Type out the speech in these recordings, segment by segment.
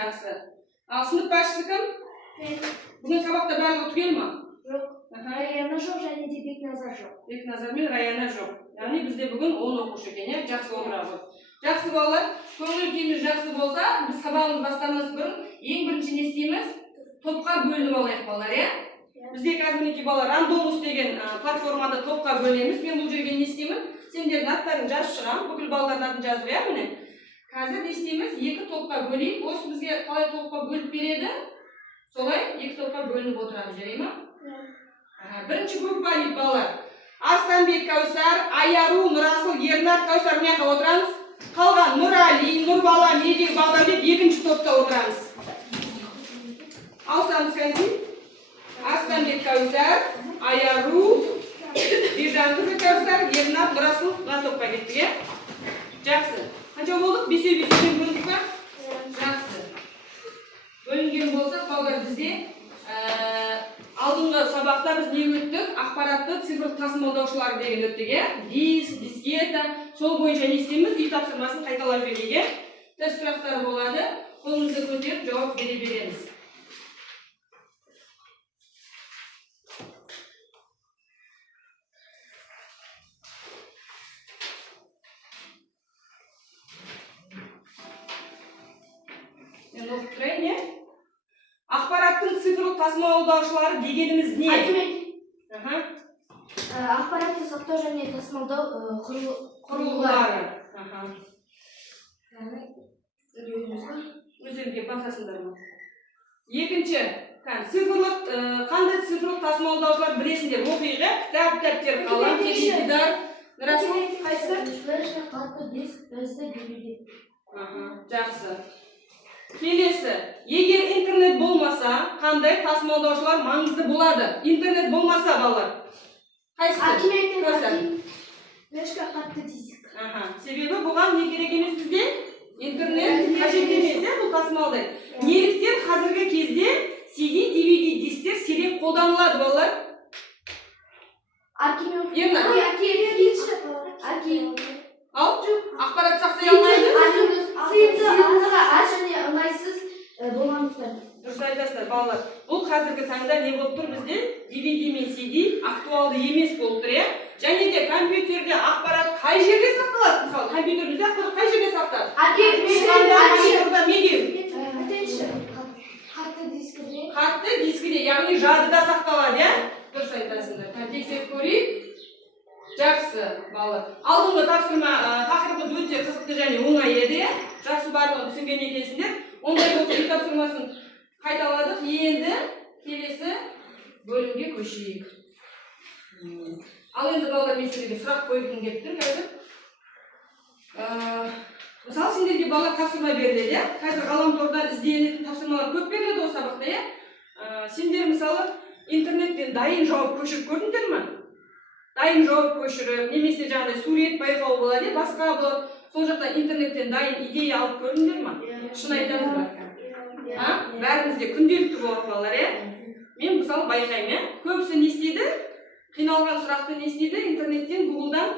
Жақсы. Ал сынып басшысы кім? Бүгін сабақта барлығы түгел ма? Жоқ. Раяна жоқ және де Бекназар жоқ. Бекназар мен Раяна жоқ. Яғни бізде бүгін 10 оқушы екен, жақсы отырамыз. Жақсы балалар, көңіл күйіміз жақсы болса, біз сабағымыз бастамас бұрын ең бірінші не істейміз? Топқа бөлініп алайық балалар, Бізде қазір мінекей балалар рандомус деген платформада топқа бөлеміз. Мен бұл жерге не істеймін? Сендердің аттарын жазып шығамын, бүкіл балалардың атын жазып, міне. Қазір не істейміз? 2 топқа бөлейік. Осы бізге қалай топқа бөліп береді? Солай 2 топқа бөлініп отырамыз, жарай ма? Бірінші группа дейді балалар. Арыстанбек, Кәусар, Аяру, Нұрасыл, Ернат, Кәусар мына жаққа отырамыз. Қалған Нұрали, Нұрбала, Медеу, Бағдәулет екінші топта отырамыз. Алсамыз қазір. Арыстанбек, Кәусар, Аяру, Бижанқызы, Кәусар, Ернат, Нұрасыл мына топқа кеттік, Жақсы. Қанша болдық? 5-5-ден бөлдік па? Жақсы. Бөлінген болса, балалар бізде алдыңғы сабақта біз не өттік? Ақпаратты цифрлық тасымалдаушылар деген өттік, диск, дискета, сол бойынша не істейміз? Үй тапсырмасын қайталап жіберейік. Тест сұрақтары болады, қолымызды көтеріп жауап бере береміз. Ақпараттың цифрлық тасымалдаушылары дегеніміз не? Ақпаратты сақтау және тасымалдау құрылғылары. Өздеріңге басасыңдар ма? Екінші, қандай цифрлық тасымалдаушылар білесіңдер? Оқиға, кітап, дәптер, қалам, теледидар. Нұрасыл, қайсысы? Флешка, қатты диск, бізді DVD. Жақсы. Келесі, егер интернет болмаса, қандай тасымалдаушылар маңызды болады? Интернет болмаса, балалар. Қайсысы? Флешка, қатты диск. Себебі бұған не керек емес бізде? Интернет қажет емес, бұл тасымалдай. Неліктен қазіргі кезде CD, DVD дисктер сирек қолданылады, балалар? Ал, ақпарат сақтай алмайды? Сыйымды аңызға аз және ыңғайсыз болғандықтан. Дұрыс айтасыздар, балалар. Бұл қазіргі таңда не болып тұр бізде? DVD мен CD актуалды емес болып тұр, және де компьютерде ақпарат қай жерде сақталады? Мысалы, компьютерде ақпарат қай жерде сақталады? Қатты дискіде, яғни жадыда сақталады, Дұрыс айтасыңдар. Тексеріп көрейік. Жақсы, балалар. Алдыңғы тақырыбымыз өте қызықты және оңай еді, Жақсы барлығын түсінген екенсіңдер. Ондай болса үй тапсырмасын қайталадық. Енді келесі бөлімге көшейік. Ал енді балалар, мен сіздерге сұрақ қойғым келіп тұр қазір. Мысалы, сендерге балалар тапсырма беріледі. Қазір ғаламтордан ізденетін тапсырмалар көп беріледі осы сабақта. Сендер мысалы интернеттен дайын жауап көшіріп көрдіңдер ме? Дайын жауап көшіріп, немесе жаңағыдай сурет байқау болады, басқа болады. Сол жақта интернеттен дайын идея алып көрдіңдер ме? Шын айтамыз ба? Бәрімізде күнделікті болады балалар, Мен мысалы байқаймын, көбісі не істейді? Қиналған сұрақты не істейді? Интернеттен, Гуглдан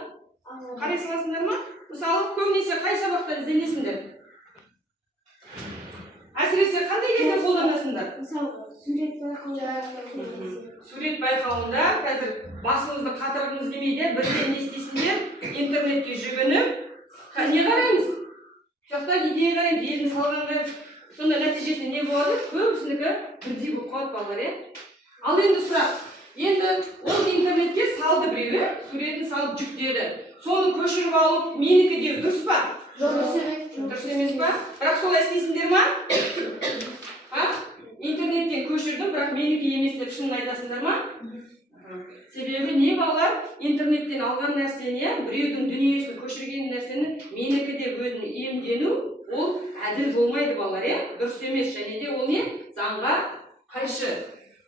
қарай саласыңдар ма? Мысалы, көбінесе қай сабақтан ізденесіңдер? Әсіресе қандай кезде қолданасыңдар? Сурет байқауында қазір басыңызды қатырғыңыз келмейді, бірден не істейсіңдер? Интернетке жүгініп, не қараймыз? Жақта идея қараймыз, елін салған қараймыз. Сонда нәтижесінде не болады? Көбісінікі бірдей болып қалады балалар, Ал енді сұрақ. Енді ол интернетке салды біреуі, суретін салып жүктеді. Соны көшіріп алып, менікі деу дұрыс па? Дұрыс емес па? Бірақ солай істейсіңдер ма? Интернеттен көшірдім, бірақ менікі емес деп шынын айтасыңдар ма? Себебі не балалар? Интернеттен алған нәрсені, біреудің дүниесін көшірген нәрсені менікі деп өзін иемдену, ол әділ болмайды балалар, Дұрыс емес, және де ол не? Заңға қайшы.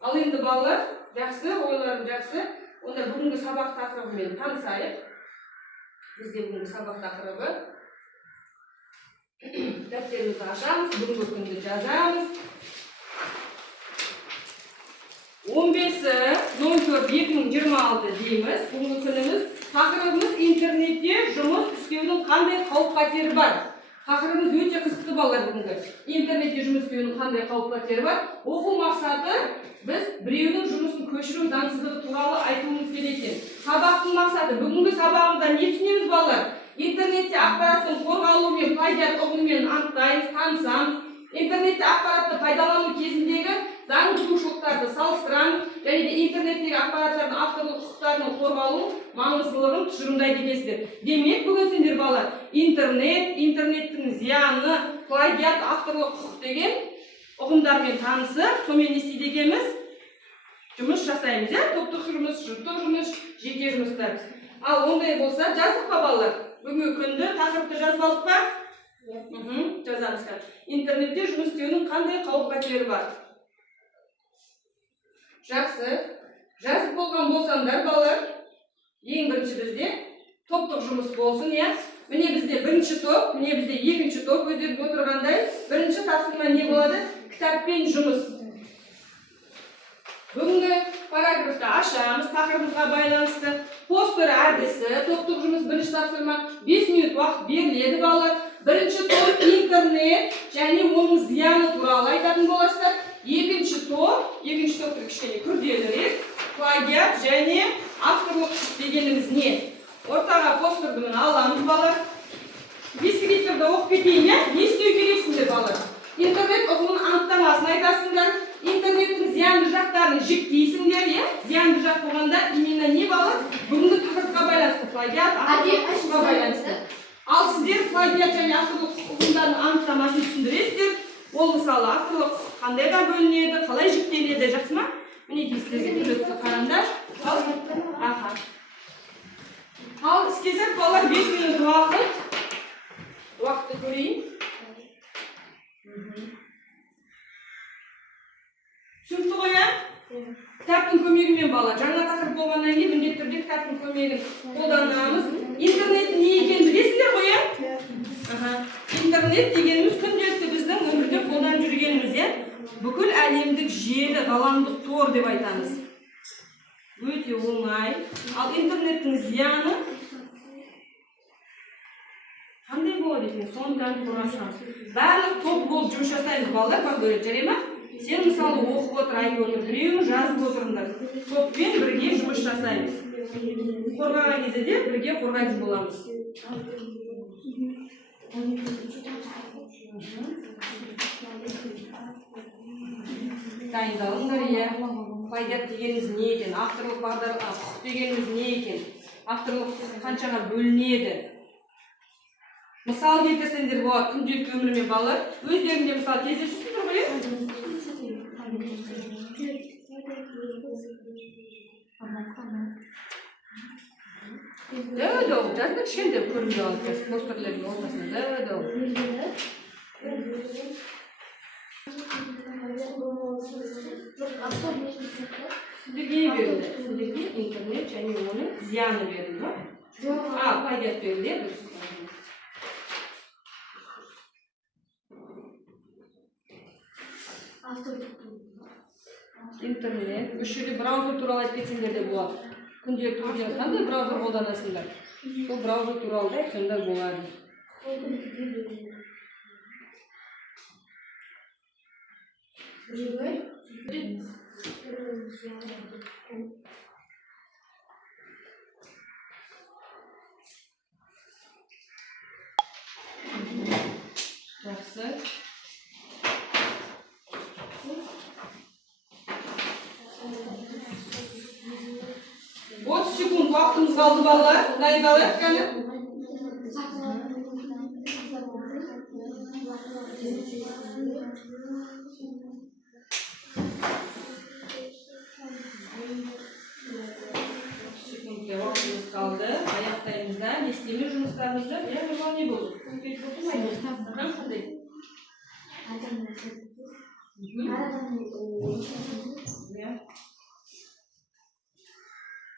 Ал енді балалар, жақсы, ойларым жақсы. Онда бүгінгі сабақ тақырыбымен танысайық. Бізде бүгінгі сабақ тақырыбы. Дәптерімізді ашамыз, бүгінгі күнді жазамыз. 15-04-2026 дейміз. Бүгінгі күніміз тақырыбымыз интернетте жұмыс істеудің қандай қауіп қатері бар. Тақырыбымыз өте қызықты балалар бүгінгі. Интернетте жұмыс істеудің қандай қауіп-қатері бар? Оқу мақсаты біз біреудің жұмысын көшіру заңсыздығы туралы айтуымыз керек екен. Сабақтың мақсаты бүгінгі сабағымызда не түсінеміз балалар? Интернетте ақпараттың қорғалуы мен плагиат ұғымымен анықтаймыз, танысамыз. Интернетте ақпаратты пайдалану кезіндегі заң бұзушылықтарды салыстырамыз және де интернеттегі ақпараттардың авторлық құқықтарының қорғалуы маңыздылығын тұжырымдайды екенсіздер. Демек бүгін сендер балалар интернеттің зияны, плагиат, авторлық құқық деген ұғымдармен танысып, сонымен не істейді екенбіз? Жұмыс жасаймыз, топтық жұмыс, жұптық жұмыс, жеке жұмыстар. Ал ондай болса жаздық па балалар? Бүгінгі күнді тақырыпты жазбалық па? Жазамыз. Интернетте жұмыс істеудің қандай қауіп-қатері бар? Жақсы. Жазып болған болсаңдар балалар, ең бірінші бізде топтық жұмыс болсын, Міне бізде бірінші топ, міне бізде екінші топ, өздеріңіз отырғандай, бірінші тапсырма не болады? Кітаппен жұмыс. Бүгінгі параграфты ашамыз, тақырыбымызға байланысты. Постер әдісі, топтық жұмыс бірінші тапсырма, 5 минут уақыт беріледі балалар. Бірінші топ интернет және оның зияны туралы айтатын боласыздар. Екінші топ кішкене күрделірек, плагиат және авторлық құқық дегеніміз не? Ортаға постерді міне аламыз балалар. Дескриптивті оқып кетейін, не істеу керексіңдер балалар? Интернет ұғымының анықтамасын айтасыңдар. Интернеттің зиянды жақтарын жіктейсіңдер, зиянды жақ болғанда именно не балалар? Бүгінгі тақырыпқа байланысты плагиат, авторлық құқыққа байланысты. Ал сіздер плагиат және авторлық ұғымдардың анықтамасын түсіндіресіздер. Ол мысалы авторлық құқық қандайға бөлінеді, қалай жіктеледі, жақсы ма? Мінекей сіздерге түрлі қараңдар. Ал іске сәт балалар 5 минут уақытты көрейін. Түсінікті ғой, Кітаптың көмегімен балалар. Жаңа тақырып болғаннан кейін міндетті түрде кітаптың көмегін қолданамыз. Интернет не екенін білесіңдер ғой, Интернет дегеніміз күнделікті біздің өмірде қолданып жүргеніміз, бүкіл әлемдік желі, ғаламдық тор деп айтамыз. Өте оңай. Ал интернеттің зияны қандай болады екен? Сондықтан турап шығамыз. Барлық топ болып жұмыс жасаймыз балалар, бар көреді, жарай ма? Сен мысалы оқып отыр, айтып отыр, біреуін жазып отырыңдар. Топпен бірге жұмыс жасаймыз. Қорғаған кезде де бірге қорғайтын боламыз. Дайындалыңдар, плагиат дегеніміз не екен? Авторлық құқық дегеніміз не екен? Авторлық құқық қаншаға бөлінеді? Мысал келтірсеңдер болады, күнделікті өмірмен балалар. Өздерінде мысал кездесесіңдер ғой? Дөу-дөу, жазда кішкенде көрінді алып, постерлердің ортасында. Дөу-дөу. Сіздерге не берілді? Сіздерге интернет және оның зияны берілді ма? Плагиат берілді. Интернет, үшілі браузер туралы айтып кетсеңдер де болады. Күнделікті өздеріңіз қандай браузер қолданасыңдар? Сол браузер туралы да айтсаңдар болады. Жақсы. 30 секунд уақытымыз қалды балалар. Дайындалайық қане. Секундке уақытымыз қалды. Аяқтаймыз да, не істейміз жұмыстарымызды? Нұрман не болды?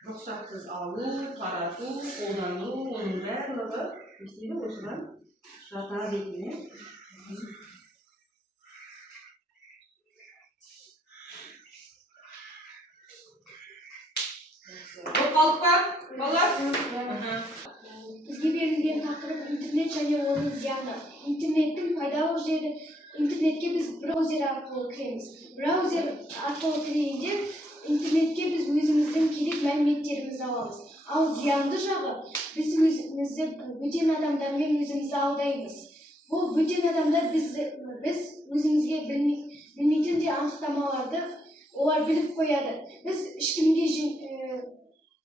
Рұқсатсыз алу, тарату, қолдану, оның барлығы істейді осыдан жатады екен. Қалып па, балалар? Бізге берілген тақырып интернет және оның зияны. интернеттің пайдалы жері, интернетке біз браузер арқылы кіреміз. Браузер арқылы кіргенде интернетке біз өзіміздің керек мәліметтерімізді аламыз. Ал зиянды жағы біз өзімізді бөтен адамдармен өзімізді алдаймыз. Бұл бөтен адамдар біз өзімізге білмейтін де анықтамаларды олар біліп қояды. Біз ешкімге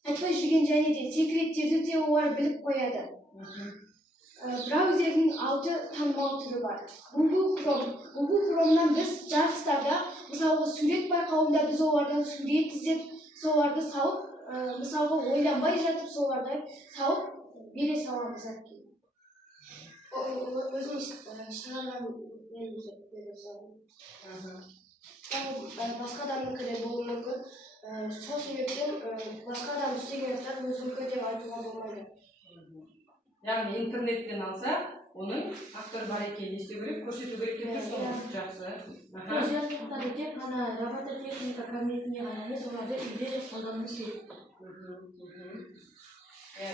айтпай жүрген және де секреттерді де олар біліп қояды. Браузердің 6 танымал түрі бар. Google Chrome'нан біз жарыстарда, мысалға сурет байқауында біз олардан сурет іздеп, соларды салып, мысалға ойланбай жатып соларды салып бере саламыз. Өзіміз шығарған басқа адамның кірі болуы мүмкін. Сол себептен басқа адам істеген зат өзінікі деп айтуға болмайды. Яғни интернеттен алса, оның автор бар екенін есту керек, көрсету керек деп тұрсың. Жақсы. Бұл жүйелерді тек қана робототехника кабинетіне ғана емес, оларды үйде де қолдануымыз керек.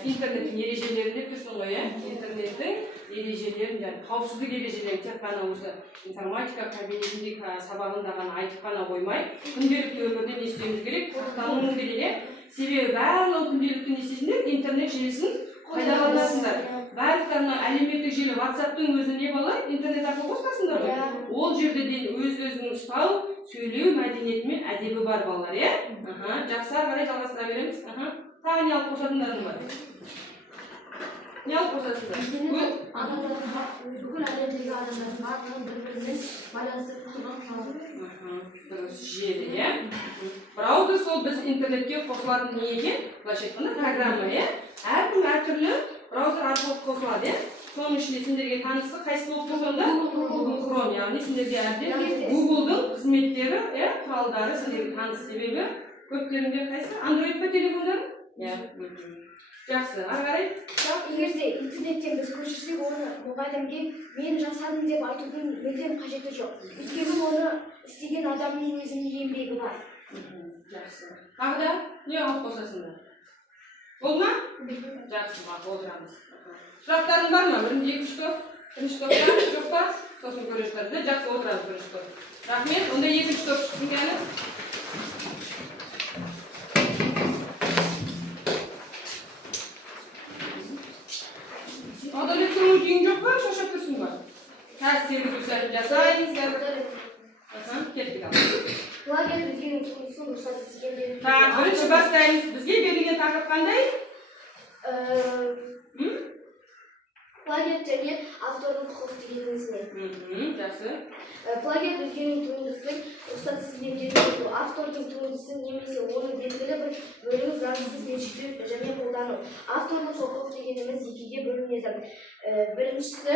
Интернеттің ережелерін деп тұрсың ғой, интернеттің ережелерін, қауіпсіздік ережелерін тек қана осы информатика кабинетінде сабағында ғана айтып қана қоймай, күнделікті өмірде не істеуіміз керек, қорықтануымыз керек. Себебі барлығы күнделікті не істейсіңдер, интернет желісін пайдаланасыңдар. Барлықтарына әлеуметтік желі WhatsApp-тың өзі не болады? Интернет арқылы қосасыңдар ғой. Ол жерде де өз-өзінің ұстау, сөйлеу мәдениеті мен әдебі бар балалар, Жақсы, қарай жалғастыра береміз. Тағы не алып қосатындарың бар? Не алып қосасыңдар? Бүкіл әлемдегі адамдардың барлығын бір-бірімен байланыстырып тұрған дұрыс желі, Браузер сол біз интернетке қосылатын не екен? Былайша айтқанда программа, Әркім әртүрлі браузер арқылы қосылады, Соның ішінде сендерге танысы қайсы болып тұрғанда? Google Chrome, яғни сендерге әбден Google'дың қызметтері, құралдары сендерге таныс себебі көптерінде қайсы? Android па телефондары? Жақсы, ары қарай. Егер де интернеттен біз көшірсек, оны мұғалімге мен жасадым деп айтудың мүлдем қажеті жоқ. Өйткені оны істеген адамның өзінің еңбегі бар. Жақсы. Тағы да не алып қосасыңдар? Болды ма? Жақсы, отырамыз. Сұрақтарың бар ма? Бірінші топ, бірінші топта, жоқ па? Сосын көре жатарда, жақсы отырамыз бірінші топ. Рахмет, онда екінші топ шықсын кәні. Адалет тұрмын күйің жоқ па? Шашап тұрсың ба? Тәстерді көрсәтіп жасайыңыздар. Кеттік алып. Плагиат өзгенің туындысын рұқсатсыз келген. Бірінші бастаймыз. Бізге берілген тақырып қандай? Плагиат және автордың құқық дегеніміз не? Жақсы. Плагиат өзгенің туындысын рұқсатсыз иемдену, автордың туындысын немесе оны белгілі бір бөлігін заңсыз меншіктеу және қолдану. Автордың құқық дегеніміз екіге бөлінеді. Біріншісі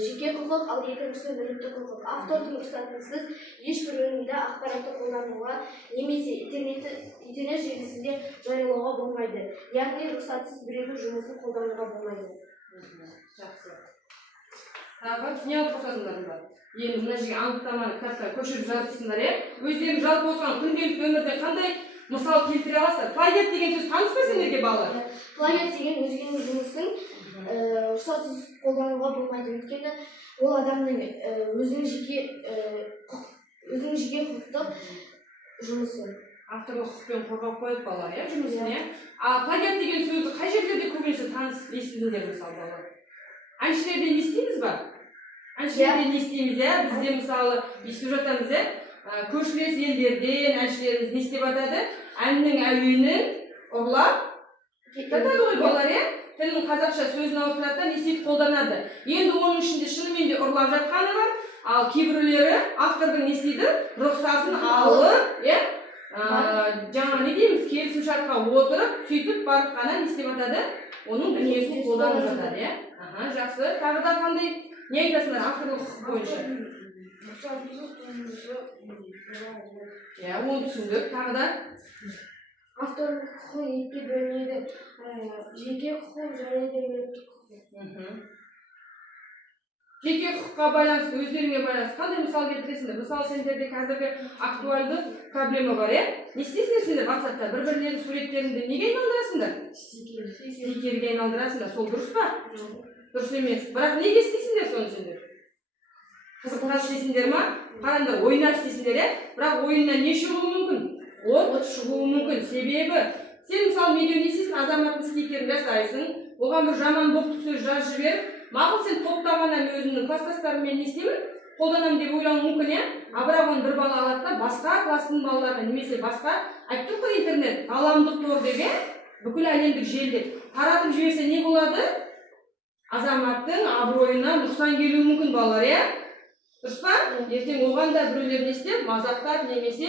жеке құқық, ал екіншісі мүліктік құқық. Автордың рұқсатынсыз ешбір өнімді ақпаратты қолдануға немесе интернет желісінде жариялауға болмайды. Яғни рұқсатсыз біреудің жұмысын қолдануға болмайды. Жақсы. Тағы не алып қосатындарың бар? Енді мына жерге анықтаманы кітапқа көшіріп жазыпсыңдар, өздерің жалпы осыған күнделікті өмірде қандай мысал келтіре аласыздар? Плагиат деген сөз таныс па сендерге балалар? Плагиат деген өзгенің жұмысын рұқсатсыз қолдануға болмайды. Өйткені ол адамның өзінің жеке құқықтық жұмысы. Авторлық құқықпен қорғап қойып балалар, жұмысын, А плагиат деген сөзді қай жерлерде көбінесе таныс естідіңдер мысалы балалар? Әншілерден естиміз ба? Әншілерден естиміз, бізде мысалы естіп жатамыз, көршілес елдерден әншілеріміз не істеп жатады? Әннің әуенін ұрлап жатады ғой балалар, тілінің қазақша сөзін ауыстырады, не істеп қолданады. Енді оның ішінде шынымен де ұрлап жатқаны бар, ал кейбіреулері автордың не істейді? Рұқсатын алып, жаңа не дейміз, келісім шартқа отырып, сөйтіп барып қана не істеп жатады? Оның дүниесін қолданып жатады, Жақсы. Тағы да қандай не айтасыңдар авторлық құқық бойынша? Оны түсіндік. Тағы да? Авторлық құқық екіге бөлінеді. Жеке құқық және де мүліктік құқық. Жеке құқыққа байланысты, өздеріңе байланысты қандай мысал келтіресіңдер? Мысалы, сендерде қазіргі актуальды проблема бар, Не істейсіңдер сендер WhatsApp-та бір-бірлерінің суреттерінде неге айналдырасыңдар? Стикерге айналдырасыңдар. Сол дұрыс па? дұрыс емес. Бірақ неге істейсіңдер соны сендер? Қызыққа істейсіңдер ма? Қараңдар, ойнап істейсіңдер, бірақ ойыннан не шығуы мүмкін? От шығуы мүмкін. Себебі сен мысалы видео не істейсің, азаматтың стикерін жасайсың, оған бір жаман боқтық сөз жазып жіберіп, мақұл сен топтағаннан өзімнің класстастарыммен не істеймін? Қолданамын деп ойлауың мүмкін, бірақ оны бір бала алады да басқа кластың балаларына немесе басқа айтып тұр ғой интернет, ғаламдық тор деп, бүкіл әлемдік желіде таратып жіберсе не болады? Азаматтың абыройына нұқсан келуі мүмкін балалар, дұрыс па? Ертең оған да біреулер не істеп, мазақтап немесе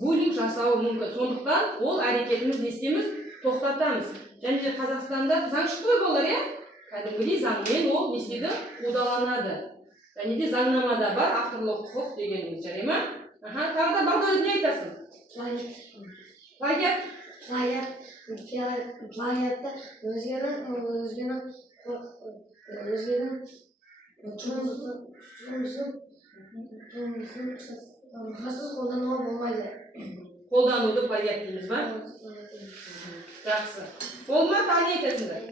буллинг жасауы мүмкін. Сондықтан ол әрекетіміз не істейміз? Тоқтатамыз. Және де Қазақстанда заң шықты ғой балалар, кәдімгідей заңмен ол не істейді? Қудаланады. Және де заңнамада бар авторлық құқық дегеніміз, жарай ма? Тағы да Бағдәулет не айтасың? Плагиатта өзгенің жұмысын қолдануға болмайды. Қолдануды плагиат дейміз ба? Жақсы. Болма, тағы не айтасыңдар?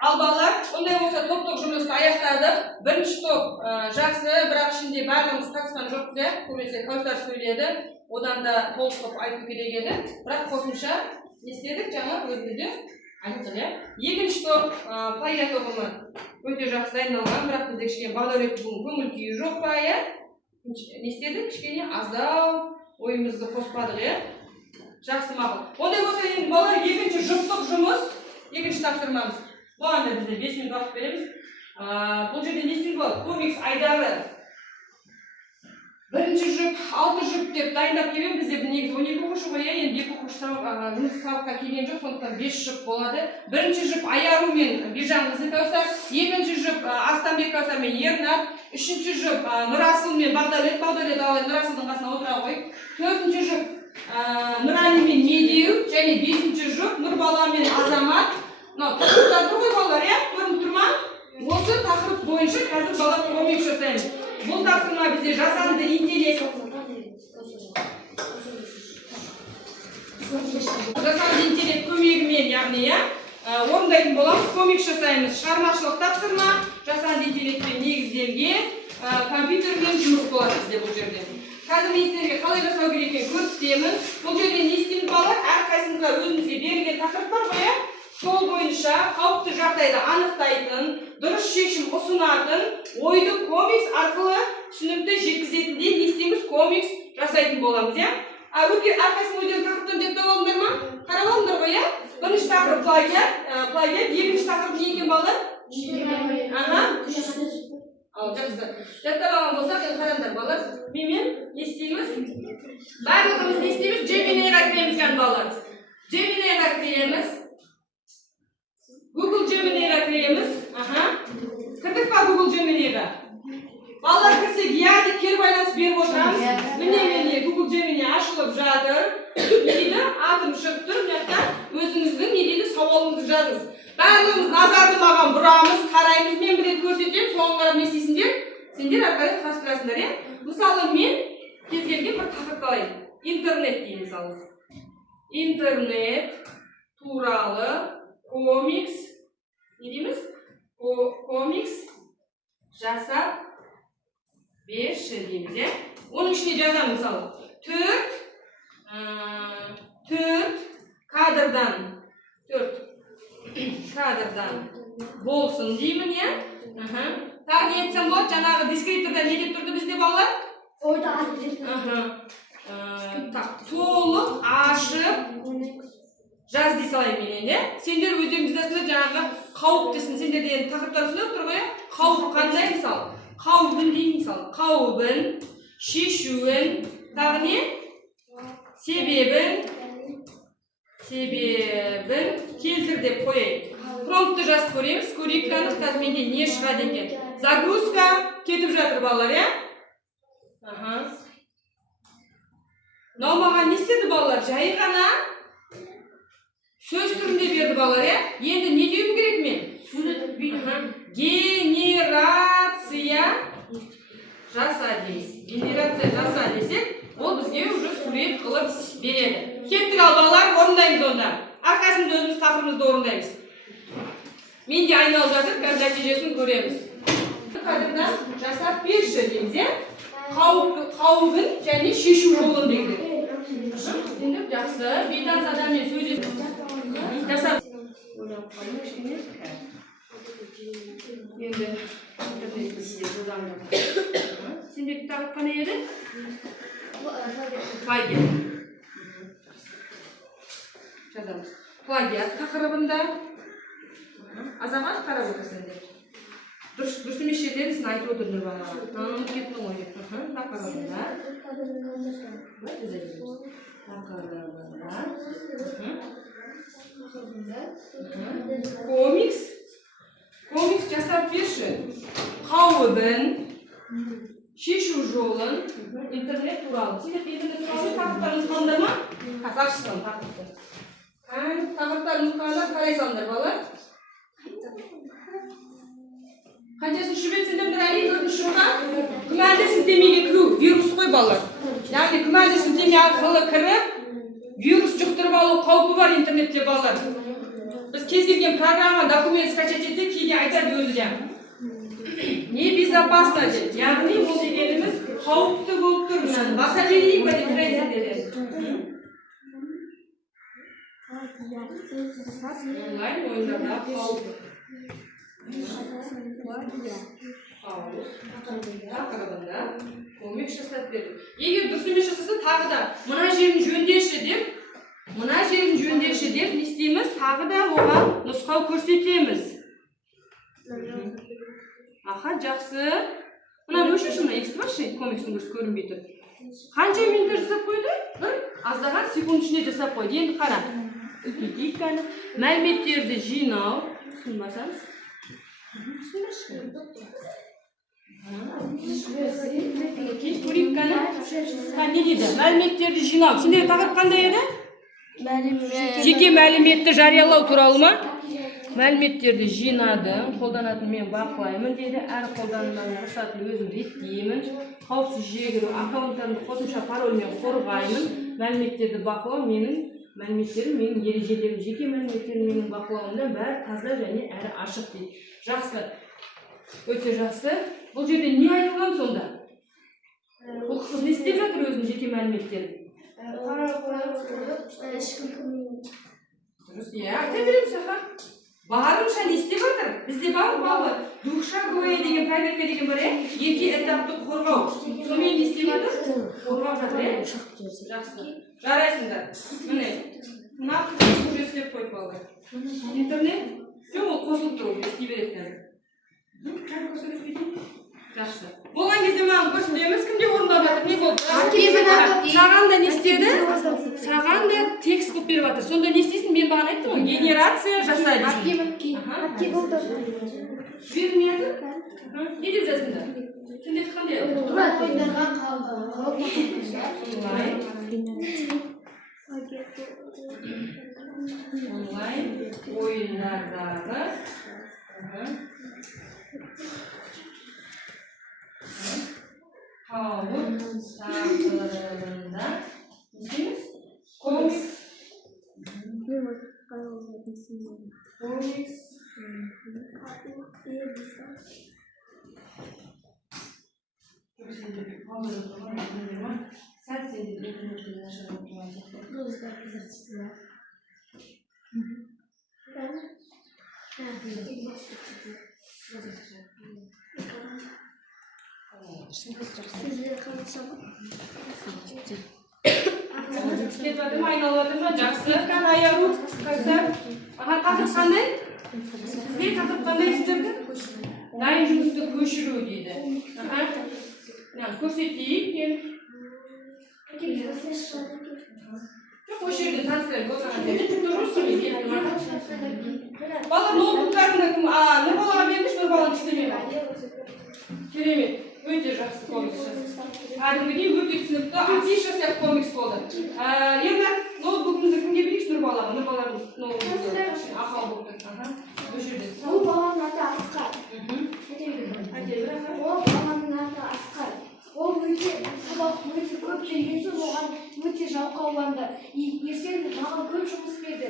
Ал балалар, ондай болса топтық жұмысты аяқтадық. Бірінші топ жақсы, бірақ ішінде барлығымыз қатысқан жоқпыз, көбінесе Кәусар сөйледі, одан да толықтырып айту керек еді. Бірақ қосымша не істедік, жаңа өзімізде айттық. Екінші топ плагиат ұғымы өте жақсы дайындалған, бірақ бізде кішкене Бағдәулет бүгін көңіл күйі жоқ па, не істедік? Кішкене аздау ойымызды қоспадық, жақсы мақұл. Ондай болса енді балалар екінші жұптық жұмыс, екінші тапсырмамыз. Бұған да бізде 5 минут уақыт береміз. Бұл жерде не істейміз болады? Комикс айдары. Бірінші жұп, 6 жұп деп дайындап келген, бізде негізі 12 оқушы ғой, енді 2 оқушы жұмыс сабаққа келген жоқ, сондықтан 5 жұп болады. Бірінші жұп Аяру мен Бижан қызы Кәусар, екінші жұп Арыстанбек Кәусар мен Ернат, үшінші жұп Нұрасыл мен Бағдәулет Нұрасылдың қасына отыра қойып, төртінші жұп Нұрали мен Медеу, және бесінші жұп Нұрбала мен Азамат. Тақырыптар тұр ғой балалар, көрініп тұр ма? Осы тақырып бойынша қазір бала комикс жасаймыз. Бұл тапсырма бізде жасанды интеллект. Жасанды интеллект көмегімен, яғни орындайтын боламыз, комикс жасаймыз. Шығармашылық тапсырма, жасанды интеллектпен негізделген компьютермен жұмыс болады бізде бұл жерде. Қазір мен сіздерге қалай жасау керек екенін көрсетемін. Бұл жерде не істейміз балалар? Әрқайсымызға өзімізге берілген тақырып бар ғой, сол бойынша қауіпті жағдайды анықтайтын, дұрыс шешім ұсынатын, ойды комикс арқылы түсінікті жеткізетіндей не істейміз? Комикс жасайтын боламыз, әрқайсының өздерінің тақырыптарын жаттап алдыңдар ма? Қарап алдыңдар ғой, бірінші тақырып плагиат, екінші тақырып не екен балалар? Жақсы. Жаттап алған болсақ, қараңдар балалар, менімен не істейміз? Барлығымыз не істейміз? Gemini'ға кіреміз қан балалар. Gemini'ға кіреміз. Google Gemini'ға кіреміз. Кірдік па Google Gemini'ға? Балалар кірсек, деп келіп байланыс беріп отырамыз. Міне Google Gemini ашылып жатыр. Не дейді? Атым шығып тұр, өзіңіздің не дейді? Сауалыңызды жазыңыз. Барлығымыз назарды маған бұрамыз, қараймыз, мен бір рет көрсетемін, соған қарап не істейсіңдер? Сендер әрқайда құрастырасыңдар, Мысалы, мен кез келген бір тақырып алайын. Интернет деймін мысалы. Интернет туралы комикс, не дейміз? Комикс жасап берші дейміз, Оның ішіне жазамын мысалы. 4 кадрдан болсын деймін, Тағы не айтсам болады? Жаңағы дескрипторда не деп тұрды бізде балалар? Толық ашып жаз дей салайын мен, Сендер өздеріңіздесіңдер жаңағы қауіптісін, сендерде енді тақырыптар түсініп тұр ғой, Қауіп қандай мысалы? Қауібін дейін мысалы. Қауібін, шешуін, тағы не? Себебін келтір деп қойайық. Промптты жазып көреміз, көрейік қазір менде не шығады екен. Загрузка кетіп жатыр балалар, Мынау маған не істеді балалар? Жай ғана сөз түрінде берді балалар, Енді не деуім керек мен? Генерация жаса дейміз. Генерация жаса десек, ол бізге уже сурет қылып береді. әрқайсымыз өзіміз тақырыбымызды орындаймыз. Мен де айналып жатыр, қазір нәтижесін көреміз. Кәдімгі жасап берші дейміз, иә? Қауібін және шешу жолын дейді. Енді жақсы, бейтаныс адаммен сөйлесіп жасап. Енді сендегі тақырып қандай еді? Плагиат. Жазамыз. Плагиат тақырыбында азамат қарап отырсыңдар. Дұрыс емес жерден айтып отыр Нұрбала. Ұмытып кеттің ғой. Тақырыбында. Комикс жасап берші. Қауібін, шешу жолын, интернет туралы. Сендер интернет туралы тақырыптарыңыз қалыңдар ма? Ашсам тақырыпты. Тақырыптарын қарайсаңдар бала. Қаншасыншы бетсіңдер әлі төртінші жылға күмәнді сілтемеге кіру, вирус қой балалар. Яғни күмәнді сілтеме арқылы кіріп, вирус жұқтырып алу қаупі бар интернетте балалар. Біз кез келген программа, документ скачать етсек, кейде айтады өзі де. Небезопасно дейді. Яғни ол дегеніміз қауіпті болып тұр. Баса берейік па деп деді. Онлайн ойындарда қауіп. Тақырыбында комикс жасап берді. Егер дұрыс емес жасаса, тағы да мына жерін жөндеші деп, не істейміз? Тағы да оған нұсқау көрсетеміз. Аха, жақсы. Мына өшірші, мына X бар ше, комикстің көрсі көрінбей тұр. Қанша минуттар жасап қойды? Бір аздаған секунд ішінде жасап қойды. Енді қара. Мәліметтерді жинау. Түсінбасаңыз. Не дейді? Мәліметтерді жинау. Сендер тақырып қандай еді? Жеке мәліметті жариялау туралы ма? Мәліметтерді жинадым, қолданатын мен бақылаймын дейді. Әр қолданудан рұқсатын өзім реттеймін. Қауіпсіз жүйеге аккаунттарымды қосымша парольмен қорғаймын. Мәліметтерді бақылау менің мәліметтерім, менің ережелерім, жеке мәліметтерім менің бақылауымда бәрі таза және әрі ашық дейді. Жақсы. Өте жақсы. Бұл жерде не айтылған сонда? Бұл қыз не істеп жатыр өзінің жеке мәліметтерін? Дұрыс, иә, айта береміз аха. Барынша не істеп жатыр? Бізде бар балы душаговая деген проверка деген бар, иә? Екі этапты қорғау. Сонымен не істеп жатыр? Қорғап жатыр, иә? Жақсы. Жарайсыңдар. Міне, нақты уже істеп қойып балалар. Интернет? Все, ол қосылып тұр, істей береді қазір. Жақсы. Болған кезде маған көрсетеміз, кімде орындап жатыр, не болды? Саған да не істеді? Саған да текст қылып беріп жатыр. Сонда не істейсің? Мен бағана айттым ғой, генерация жасайды. Бермеді? Не деп жаздыңдар? Сендер қандай? Онлайн ойындардағы қауіп тақырыбында несеміз? Комикс айналып жақсы. Аяру тақырып қандай? Сізге тақырып қандай сіздерді? Дайын жұмысты көшіру дейді. Көрсетейік. Жоқ, осы жерде таныстырайық. Балалар ноутбуктарында Нұрбалаға бердіш, Нұрбаланың істемейді. Керемет. Өте жақсы комикс жазды. Кәдімгідей өте түсінікті, афиша сияқты комикс болды. Ернар, ноутбугымызды кімге берейікші? Нұрбалаға. Нұрбаланың ноутбугы ақау болды. Бұл жерде. Ол баланың аты Асқар. Ол баланың аты Асқар. Ол өте сабақ өте көп берген соң оған өте жалқауланды. Ертең маған көп жұмыс берді.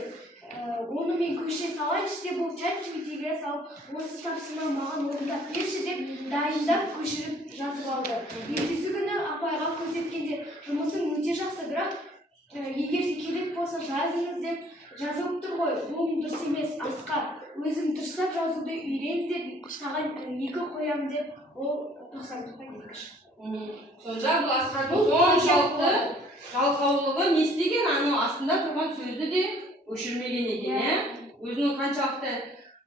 оны мен көшіре салайыншы деп ол ChatGPT-ге салып, осы тапсырма маған орындап берші деп дайындап көшіріп жазып алды. Ертесі күні апайға көрсеткенде жұмысың өте жақсы, бірақ егер де керек болса жазыңыз деп жазылып тұр ғой, оң дұрыс емес, асқар. Өзің дұрыстап жазуды үйрен деп, саған 2 қоям деп, ол 90-ға 2 шықты. Сонда бұл Асқардың соншалықты жалқаулығы не істеген? Анау астында тұрған сөзді де көшірмеген екен, өзінің қаншалықты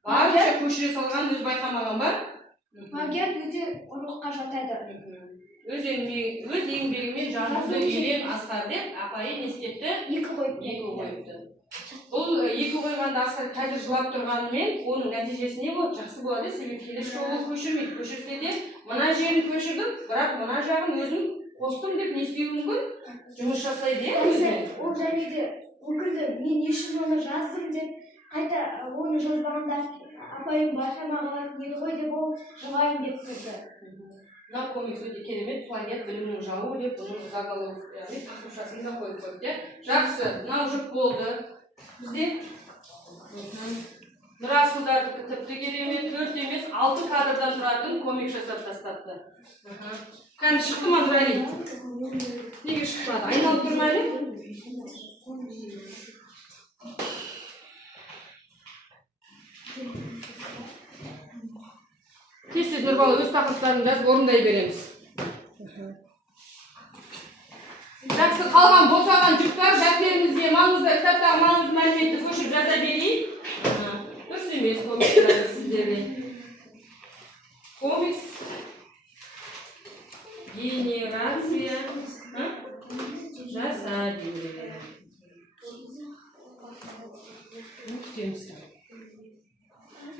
барынша көшіре салған өз байқамаған бар. Плагиат өте ұрлыққа жатады. Өз еңбегімен жазуды үйрен Асқар деп, апайы не істепті? 2 қойыпты. Бұл 2 қойғанда Асқар қазір жылап тұрғанымен, оның нәтижесі не болды? Жақсы болады, себебі келесі жолы көшірмейді. Көшірсе де, мына жерін көшірдім, бірақ мына жағын өзім қостым деп не істеуі мүмкін? Жұмыс жасайды, ол және де өкілді, мен не үшін оны жаздым деп, қайта оны жазбағанда апайым байқамаған еді ғой деп, ол жылайын деп тұрды. Мына комикс өте керемет, плагиат білімнің жауы деп, бұның заголовок, яғни тақырыпшасын да қойып қойды. Жақсы, мынау жұп болды. Бізде Нұрасылдарды тіпті керемет, 4 емес, 6 кадрдан тұратын комикс жасап тастапты. Кәні шықты ма Нұрали? Неге шықпады? Айналып тұр ма әлі? Тез Нұрбал өз тақырыптарын жазып орындай береміз. Жақсы, қалған босаған жүктар жәктерімізге маңызды кітаптағы маңызды мәліметті көшіп жаза берейік. Дұрыс емес комикстарды сіздерге. Комикс генерация жаса береді. Күтеміз.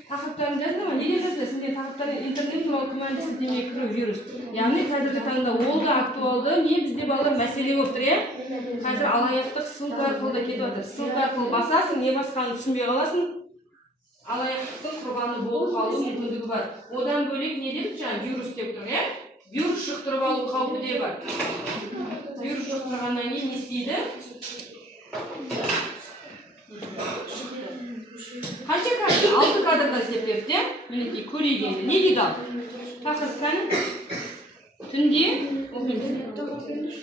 Тақырыптарын жазды ма? Неге жазды? Сізден тақырыптарын интернет туралы күмәнді демей кіру вирус. Яғни қазіргі таңда ол да актуалды. Не бізде балалар мәселе болып тұр, қазір алаяқтық ссылка арқылы да кетіп жатыр. Ссылка арқылы басасың, не басқанын түсінбей қаласың. Алаяқтықтың құрбаны болып қалу мүмкіндігі бар. Одан бөлек не дедік жаңа вирус деп тұр, вирус жұқтырып алу қаупі де бар. Вирус жұқтырғаннан кейін не істейді? Қанша кадр? 6 кадрда істепті. Мінекей көрейік енді. Не дейді ал? Тақырып кәні? Түнде оқимыз.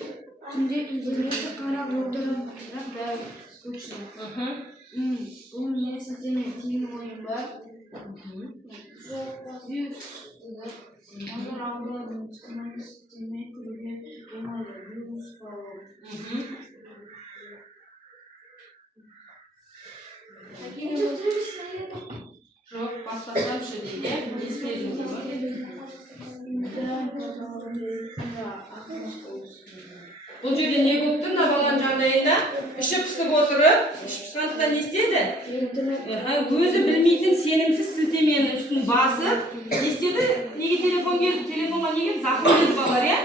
Түнде интернетті қарап отырып, бірақ бәрі скучно. Бұл менің сілтеме тегін ойым бар. Вирус мажор аударым сілтеме көруге болмайды. Вирус қалу. Жоқ, бастасамшы дейді. Не істейсің дейді? Бұл жерде не болып тұр, баланың жағдайында? Іші пысып отырып, іші пысқандықтан не істеді? Өзі білмейтін сенімсіз сілтеменің үстін басып, не істеді? Неге телефон келді? Телефонға не келді? Зақым келді балалар,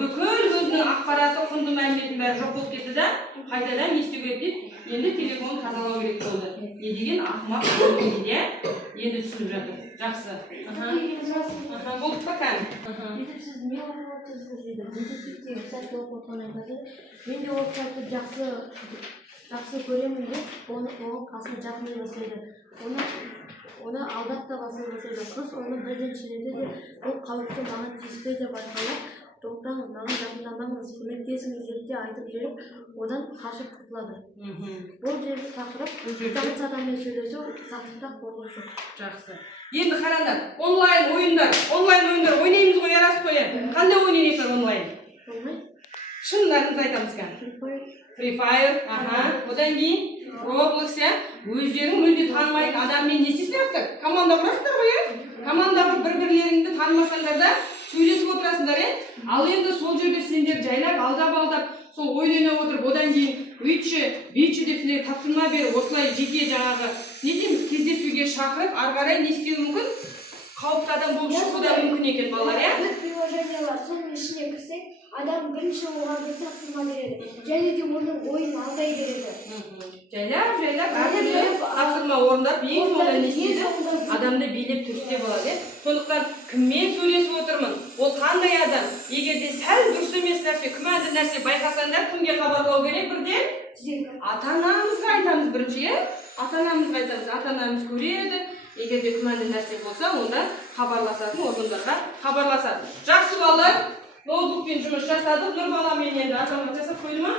бүкіл өзінің ақпараты, құнды мәліметін бәрі жоқ болып кетті да, қайтадан не істеу керек дейді? Енді телефонын тазалау керек болды. Не деген ақымақ дейді, енді түсініп жатыр. Жақсы. Болды па кәні? Сіз не оқып отырсыз дейді. Детективтегі кітапты оқып отырғаннан кейін мен де ол кітапты жақсы көремін деп, оған қасына жақындай бастайды. Оны алдап та бастайды. Қыз оны бірден түсінеді де, бұл қауіпті маған тиіспейді деп байқалып, тоқтаңыз, маған жақындамаңыз, көмектесіңіз деп айтып жүріп, одан қашып құтылады. Бұл жерде тақырып сатанмен сөйлесу, сатықта қорғау жоқ. Жақсы. Енді қараңдар, онлайн ойындар ойнаймыз ғой, арас қойы. Қандай ойын ойнайсыздар онлайн? Шындарын айтамыз кән. Free Fire, одан кейін Roblox, өздерің мүлде танымайтын адаммен не істейсіздер? Команда құрасыздар ғой, командаға бір-бірлеріңді танымасаңдар да сөйлесіп отырасыңдар, ал енді сол жерде сендер жайлап, алдап, сол ойнап отырып, одан кейін бүйтші деп сендерге тапсырма беріп, осылай жеке жаңағы не дейміз, кездесуге шақырып, ары қарай не істеуі мүмкін? Қауіпті адам болып шығуы да мүмкін екен балалар, Бір приложение бар, соның ішіне кірсек, адам бірінші оған бір тапсырма береді, және де оның ойын алдай береді. жайлап әртүрлі тапсырма орындап ең соңында не істейді? Адамды билеп төстеп алады. Сондықтан кіммен сөйлесіп отырмын? Ол қандай адам? Егер де сәл дұрыс емес нәрсе, күмәнді нәрсе байқасаңдар, кімге хабарлау керек бірден? Ата-анамызға айтамыз бірінші, ата-анамызға айтамыз. Ата-анамыз көреді. Егер де күмәнді нәрсе болса, онда хабарласатын органдарға хабарласады. Жақсы балалар, ноутбукпен жұмыс жасадық. Нұр баламен енді азамат жасап қойды ма?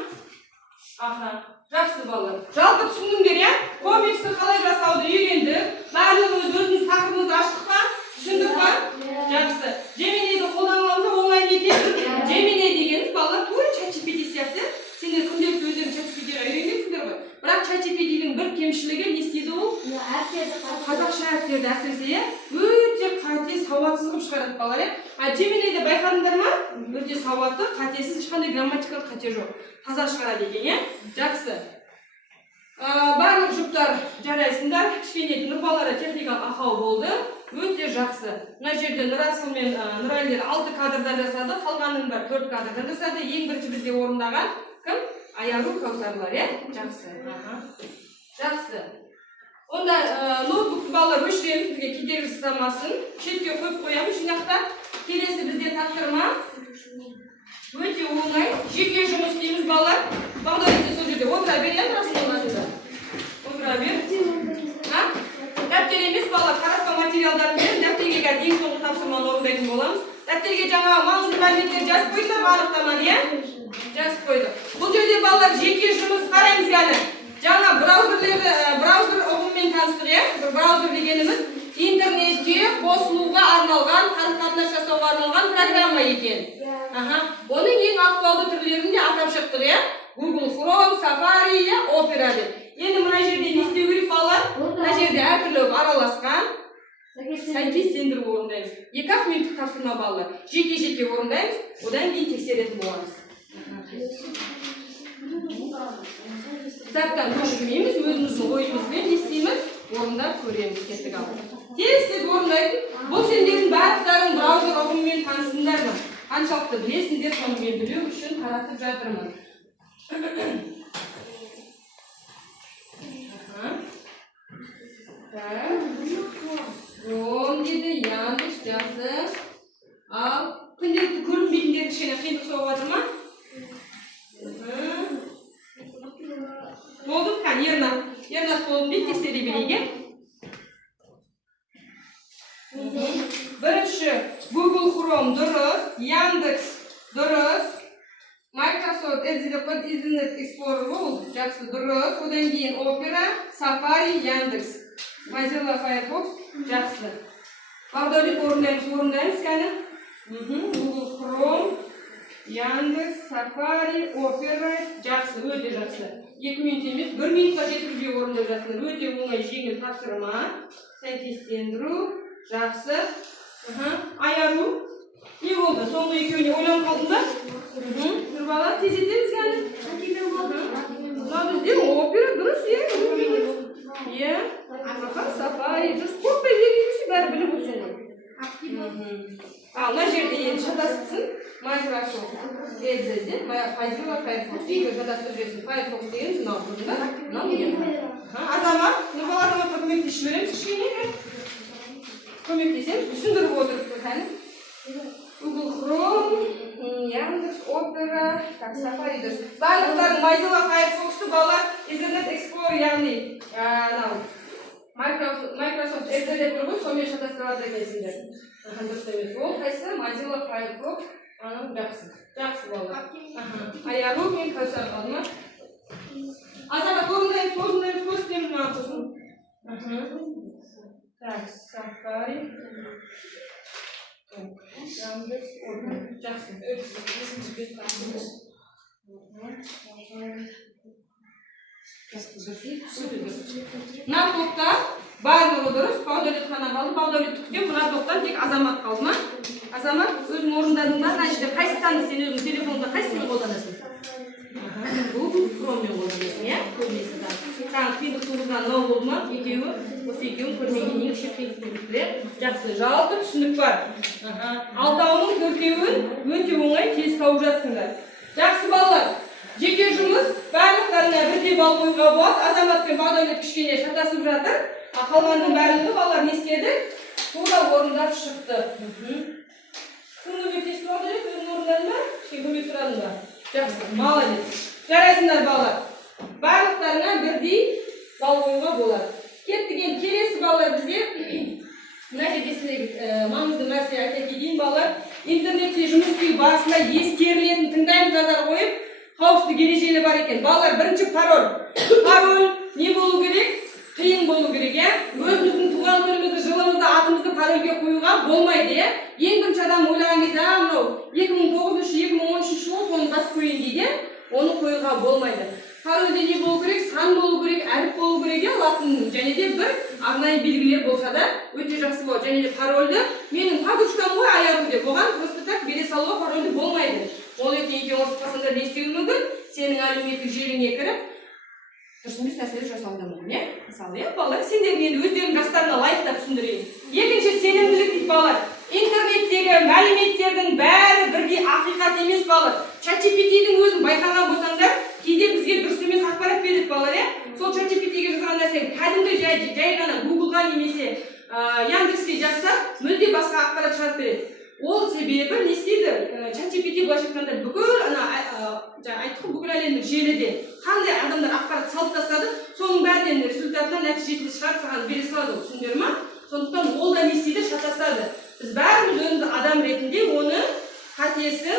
Аха, жақсы балалар. Жалпы түсіндіңдер, иә? Комиксті қалай жасауды үйрендік. Барлығымыз өзіміз тақырыбымызды аштық па? Түсіндік па? Жақсы. Gemini'ді қолданғанымызда оңай ма екен? Gemini дегеніміз балалар тура ChatGPT сияқты. Сендер күнделікті өздерің ChatGPT-ға үйренесіңдер ғой. Бірақ ChatGPT-дің бір кемшілігі не істейді ол? Қазақша әріптерді әсіресе өте қате, сауатсыз қылып шығарады балалар. Gemini'ді байқадыңдар ма? Өте сауатты, қатесіз, ешқандай грамматикалық қате жоқ. Таза шығарады екен, жақсы. Барлық жұптар жарайсыңдар. Кішкене Нұрбалара техникалық ақау болды. Өте жақсы. Мына жерде Нұрасыл мен Нұрәлілер 6 кадрдан жасады, қалғанын бар 4 кадрдан жасады. Ең бірінші бізге орындаған кім? Аяру Каусарлар, жақсы. Жақсы. Онда ноутбукты балалар өшіреміз, бізге кедергі жасамасын. Шетке қойып қоямыз жинақтап. Келесі бізде тапсырма. Өте оңай. Жеке жұмыс істейміз балалар. Бағдарламада сол жерде отыра бер, отыра бер. Дәптер емес балалар, таратпа материалдарын беріп, дәптерге ең соңғы тапсырманы орындайтын боламыз. Дәптерге жаңағы маңызды мәліметтер жазып қойдыңдар ма анықтаманы, иә? Жазып қойды. Бұл жерде балалар жеке жұмыс қараймыз яғни. Жаңа браузер ұғымымен таныстық, иә? Браузер дегеніміз интернетке қосылуға арналған, қарым-қатынас жасауға арналған программа екен. Оның ең актуалды түрлерін де атап шықтық, иә? Google Chrome, Safari, Opera деп. Енді мына жерде не істеу керек балалар? Мына жерде әртүрлі араласқан сәйкестендіру орындаймыз. 2 минуттық тапсырма балалар. Жеке-жеке орындаймыз, одан кейін тексеретін боламыз. Кітаптан көшірмейміз, өзіміздің ойымызбен не істейміз? Орындап көреміз, кеттік алып. Тез орындайтын. Бұл сендердің барлықтарың браузер ұғымымен танысыңдар ма? Қаншалықты білесіңдер, сонымен білу үшін таратып жатырмын. Ром деді, Яндекс жақсы. Ал күнделікті көрінбейтіндер кішкене қиындық соғып жатыр ма? Болды? Ернат болдым дейді, тексере берейік. Бірінші Google Chrome дұрыс, Яндекс дұрыс, Microsoft Internet Explorer ол жақсы дұрыс, одан кейін Opera, Safari, Яндекс, Mozilla Firefox жақсы. Бағдарлық орындаймыз кәні. Google Chrome, Яндекс, Safari, Opera жақсы, өте жақсы. 2 минут емес, 1 минутқа жеткізбей орындап жатсыңдар. Өте оңай жеңіл тапсырма, сәйкестендіру жақсы. Аяру не болды? Соңғы екеуіне ойланып қалдыңдар? Нұрбала, тез етеміз кәні? Мына бізде Opera дұрыс, иә? Safari дұрыс. Қорқпай берейміз, бәрі біліп отырсың. Мына жерде енді шатасыпсың. Microsoft Edge, Mozilla Firefox. Егер шатастырып жіберсің, Firefox дегеніміз мынау тұрдыңдар. Азамат, Нұрбала азаматқа көмектесіп жібереміз кішкене. Көмектесеміз, түсіндіріп отырып кәні. Google Chrome, Яндекс, Opera, Safari дұрыс. Барлықтардың Mozilla Firefox'ты балалар Internet Explorer яғни Microsoft Edge деп тұрғыз, сонымен шатастырады екенсіңдер. Дұрыс емес. Ол қайсы Mozilla Firefox жақсы. Жақсы балалар. Аяру мен Каусар қалды ма? Азамат орындаймыз, көрсетеміз маған сосын. Так, Safari. Яндекс, Opera. Жақсы. Мына топта барлығы дұрыс, Бағдәулет қана қалды. Бағдәулет түктен мына топтан тек Азамат қалды ма? Азамат, өзің орындардың бар, әншіде қайсыдан сен өзің телефонда қайсысын қолданасың? Google Chrome'мен қолданасың, иә? Көбінесе да. Саған қиындық туғызған мынау болды ма? Екеуі, осы екеуін көрмегеннен кіші қиындық туғызды. Жақсы, жалпы түсінік бар. Алтауының төртеуін өте оңай тез тауып жатсыңдар. Жақсы балалар, жеке жұмыс барлықтарына бірдей бал қоюға болады. Азамат пен Бағдәулет кішкене шатасып жатыр. Қалғанның бәрінде балалар не істеді? Тура орындап шықты. Кімнің көмектесіп алды? Өзінің орындады ма? Көмек сұрадың ба? Жақсы, молодец. Жарайсыңдар балалар. Барлықтарына бірдей бал қоюға болады. Кеттік, енді келесі балалар бізде мына жерде маңызды нәрсе айта кетейін балалар. Интернетте жұмыс істеу барысында ескерілетін тыңдаймыз назар қойып, қауіпсіздік ережелері бар екен. Балалар, бірінші пароль. Пароль не болу керек? Қиын болу керек, иә? Өзіміздің туған күнімізді, жылымызды, атымызды парольге қоюға болмайды, иә? Ең бірінші адам ойлаған кезде, мынау 2009-2013 жыл соны басып қойын дейді, оны қоюға болмайды. Парольде не болу керек? Сан болу керек, әріп болу керек, иә? Латын және де бір арнайы белгілер болса да өте жақсы болады. Және де парольді менің подружкам ғой аяғы деп, оған просто так бере салуға парольді болмайды. Ол ертең екеуің ұрысқасаңдар не істеуі мүмкін? Сенің әлеуметтік желіңе кіріп дұрыс емес нәрселер жасауы мүмкін, иә? Мысалы, иә, балалар, сендердің енді өздерінің жастарына лайықтап түсіндірейін. Екінші сенімділік дейді балалар. Интернеттегі мәліметтердің бәрі бірдей ақиқат емес балалар. ChatGPT-дің өзін байқаған болсаңдар, кейде бізге дұрыс емес ақпарат береді балалар, иә? Сол ChatGPT-ге жазған нәрсе кәдімгі жай ғана Google-ға немесе Яндекске жазса, мүлде басқа ақпарат шығарып береді. Ол себебі не істейді? ChatGPT былайша айтқанда бүкіл бүкіл әлемдік желіде қандай адамдар ақпарат салып тастады, соның бәрінен результатынан нәтижесін шығарып саған бере салады, түсіндіңдер ме? Сондықтан ол да не істейді? Шатасады. Біз бәріміз өзіміз адам ретінде оны қатесін,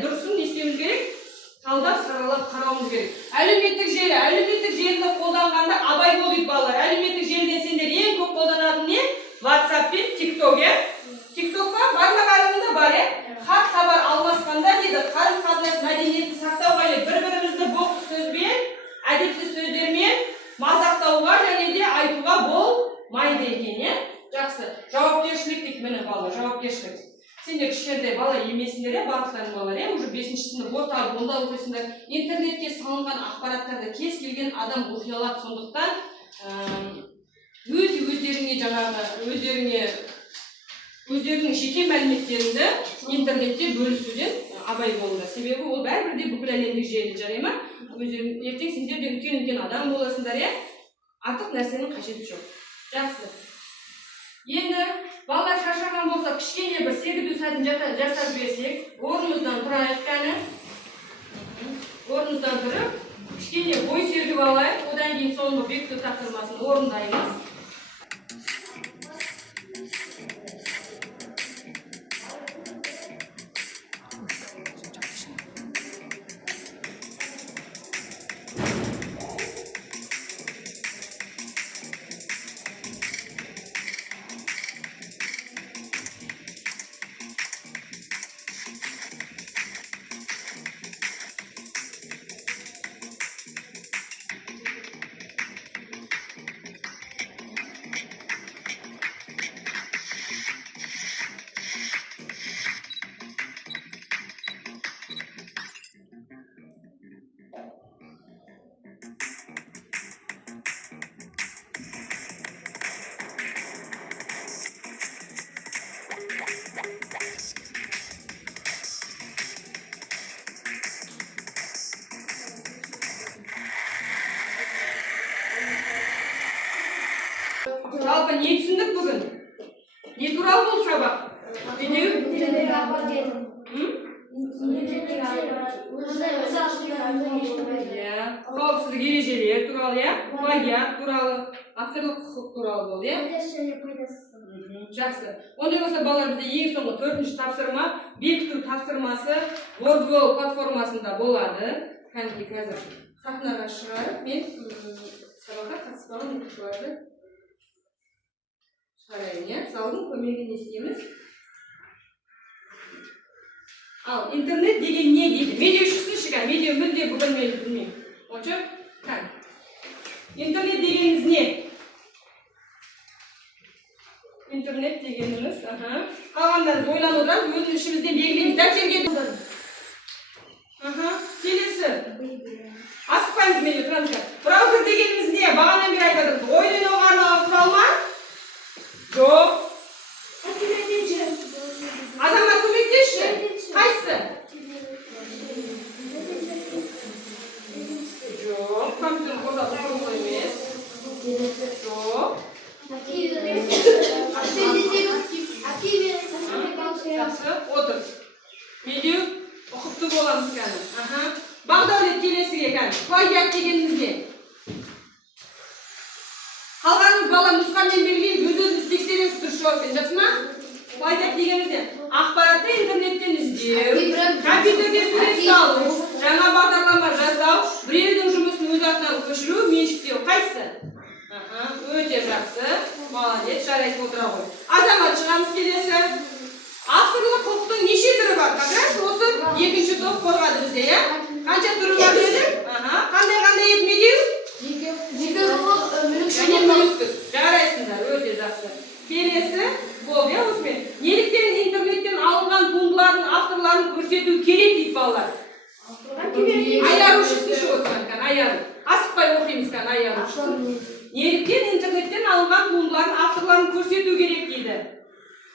дұрысын не істеуіміз керек? Талдап, саралап қарауымыз керек. Әлеуметтік желіні қолданғанда абай бол дейді балалар. Әлеуметтік желіден сендер ең көп қолданатын не? WhatsApp пен TikTok, е? TikTok-қа барлық әлемінде бар, е? Хат хабар алмасқанда дейді, қарым-қатынас мәдениетін сақтау қажет. Бір-бірімізді боқтық сөзбен, әдепсіз сөздермен мазақтауға және де айтуға болмайды екен, е? Жақсы. Жауапкершілік дейді, міне балалар, жауапкершілік. Сендер кішкентай бала емесіңдер, е, барлықтарың балалар, е? Уже 5-ші сынып орта онда оқисыңдар. Интернетке салынған ақпараттарды кез келген адам оқи алады, сондықтан өте өздерінің жеке мәліметтеріңді интернетте бөлісуден абай болыңдар. Себебі ол бәрібір де бүкіл әлемдік желі, жарай ма? Ертең сендер де үлкен адам боласыңдар, е? Артық нәрсенің қажеті жоқ. Жақсы. Енді балалар шаршаған болса, кішкене бір секіру сәтін жасап берсек, орнымыздан тұрайық кәні. Орнымыздан тұрып, кішкене бой сүйретіп алайық, одан кейін соңғы бекіту тапсырмасын орындаймыз. Жалпы не түсіндік бүгін? Не туралы болды сабақ? Қауіпсіздік ережелері туралы, иә? Плагиат туралы, авторлық құқық туралы болды, иә? Жақсы. Ондай болса балалар бізде ең соңғы 4-ші тапсырма, бекіту тапсырмасы WordWall платформасында болады. Кәдімгі қазір сахнаға шығарып, мен сабаққа қатыспаған оқушыларды шығарайын, иә? Залдың көмегін естейміз. Ал, интернет деген не дейді? Медеу шықсын шығар, медеу мүлде бүгін мен білмеймін. Онша? Интернет дегеніміз не? Интернет дегеніміз, қалғандарымыз ойланып отырамыз, өзінің ішімізден белгілейміз. Дәл жерге келесі. Асықпаңыз менде, тұраңыздар. Браузер дегеніміз не? Бағанан бері айтып отырмыз. Ойын ойнауға арналған құрал ма? Жоқ. Азамат көмектесші. Қайсысы? Жоқ. Компьютер Жоқ. Жақсы, отыр. Медеу ұқыпты боламыз кәні. Бағдаулет келесіге кәні. Плагиат дегенімізге. Қалғанымыз бала нұсқамен берген өз-өзіміз тексеріп дұрыс жауап беріңіз, жақсы ма? Плагиат дегенімізде ақпаратты интернеттен іздеу, компьютерге сурет салу, жаңа бағдарлама жасау, біреудің жұмысын өз атынан көшіру, меншіктеу. Қайсысы? Өте жақсы. Молодец, жарайсыз отыра ғой. Азамат шығамыз келесі. Авторлық құқықтың неше түрі бар? Как раз осы екінші топ қорғады бізде, иә? Қанша түрі бар деді? Қандай еді Медеу? Жеке құқық, Және мүліктік. Жарайсыңдар, өте жақсы. Келесі болды, иә, осымен. Неліктен интернеттен алынған туындылардың авторларын көрсету керек дейді балалар? Айару шықсын шығысынан кән, айару. Асықпай оқимыз кән, айару шықсын. Неліктен интернеттен алынған туындылардың авторларын көрсету керек дейді?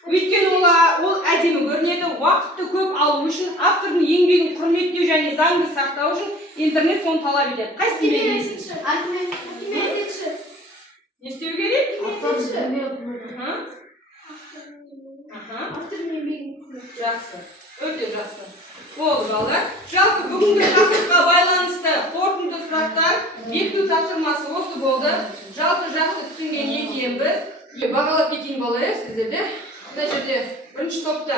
Өйткені ол әдемі көрінеді, уақытты көп алу үшін, автордың еңбегін құрметтеу және заңды сақтау үшін интернет соны талап етеді. Қайсысын белгілейсің? Не істеу керек? Жақсы, өте жақсы. Болды балалар. Жалпы бүгінгі тақырыпқа байланысты қорытынды сұрақтар, бекіту тапсырмасы осы болды. Жалпы жақсы түсінген екенбіз. Бағалап кетейін балалар сіздерде. Мына жерде бірінші топта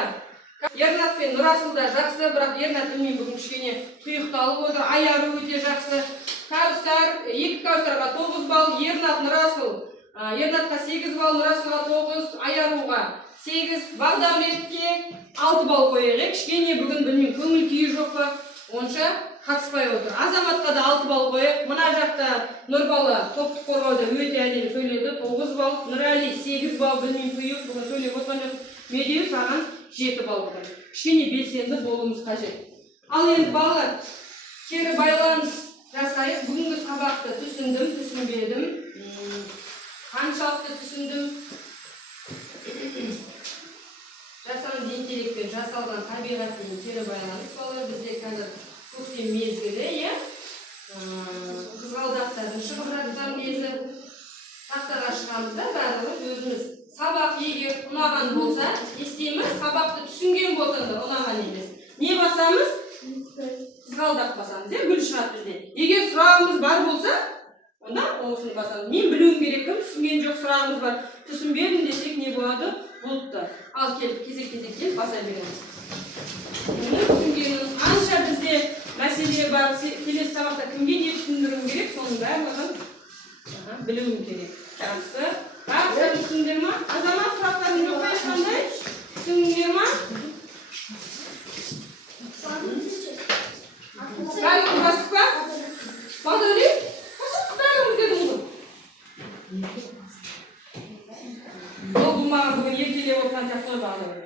Ернат пен Нұрасылда жақсы, бірақ Ернат білмеймін бүгін кішкене тұйықталып отыр. Айару өте жақсы. Кәусар, екі Кәусарға 9 балл, Ернат, Нұрасыл. Ернатқа 8 балл, Нұрасылға 9, Айаруға 8, Бағдаулетке 6 балл қойығы. Кішкене бүгін білмеймін көңіл күйі жоқ па, онша қатыспай отыр. Азаматқа да 6 балл қойық. Мына жақта Нұрбала топтық қорғауда өте әдемі сөйледі, 9 балл. Нұрәли 8 балл, білмеймін тұйық, бүгін сөйлеп отқан жоқсың. Медеу саған 7 балл отыр. Кішкене белсенді болуымыз қажет. Ал енді балалар, кері байланыс жасайық. Бүгінгі сабақты түсіндім, түсінбедім. Қаншалықты түсіндім? Жасанды интеллектпен жасалған табиғатпен кері байланыс балалар. Бізде қазір көктем мезгілі, иә? Қызғалдақтардың шығып жатқан кезі. Тақтаға шығамыз да, бәріміз өзіміз. Сабақ егер ұнаған болса, естейміз, сабақты түсінген болсаң да ұнаған емес. Не басамыз? Қызғалдақ басамыз, иә? Гүл шығады бізде. Егер сұрағымыз бар болса, онда осыны басамыз. Мен білуім керекпін, түсінген жоқ сұрағымыз бар. Түсінбедім десек не болады? Бұлтты. Ал келіп, кезек баса береміз. Түсінгенім қанша бізде мәселе бар, келесі сабақта кімге не түсіндіруім керек, соның барлығын білуім керек. Жақсы. Бәрі түсіндер ма? Азамат сұрақтарын жоқ па ешқандай? Түсіндер ма? Бәріңіз бастық па? Бағдаулет? Қашық бәріңіз дедім ғой. Ол бұл маған бүгін еркелеп отырған сияқты Бағдаулет.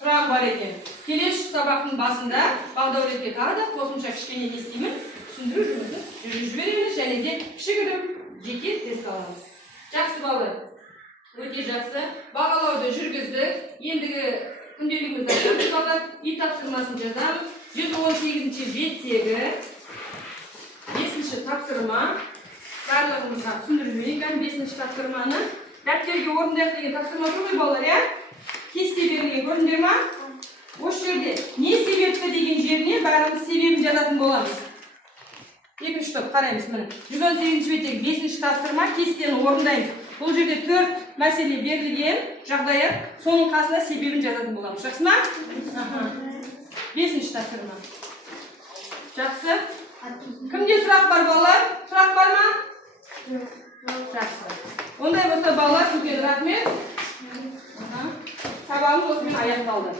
Сұрақ бар екен. Келесі сабақтың басында Бағдаулетке тағы да қосымша кішкене естеймін. Түсіндіру жұмысын жүргізіп жібереміз және де кішігірім жеке тест аламыз. Жақсы балалар. Өте жақсы. Бағалауды жүргіздік. Ендігі күнделігімізді айтамыз балалар. Үй тапсырмасын жазамыз. 118-ші беттегі 5-ші тапсырма. Барлығымызға түсіндіріп жіберейік 5-ші тапсырманы. Дәптерге орындайық деген тапсырма тұр ғой балалар, иә? Кесте берілген көрдіңдер ма? Осы жерде не себепті деген жеріне бәріміз себебін жазатын боламыз. Екінші топ қараймыз міне. 118-ші беттегі 5-ші тапсырма кестені орындаймыз. Бұл жерде 4 мәселе берілген жағдайы, соның қасына себебін жазатын боламыз. Жақсы ма? 5-ші тапсырма. Жақсы. Кімде сұрақ бар балалар? Сұрақ бар ма? Жақсы. Ондай болса балалар, үлкен рахмет. Сабағымыз осымен аяқталды.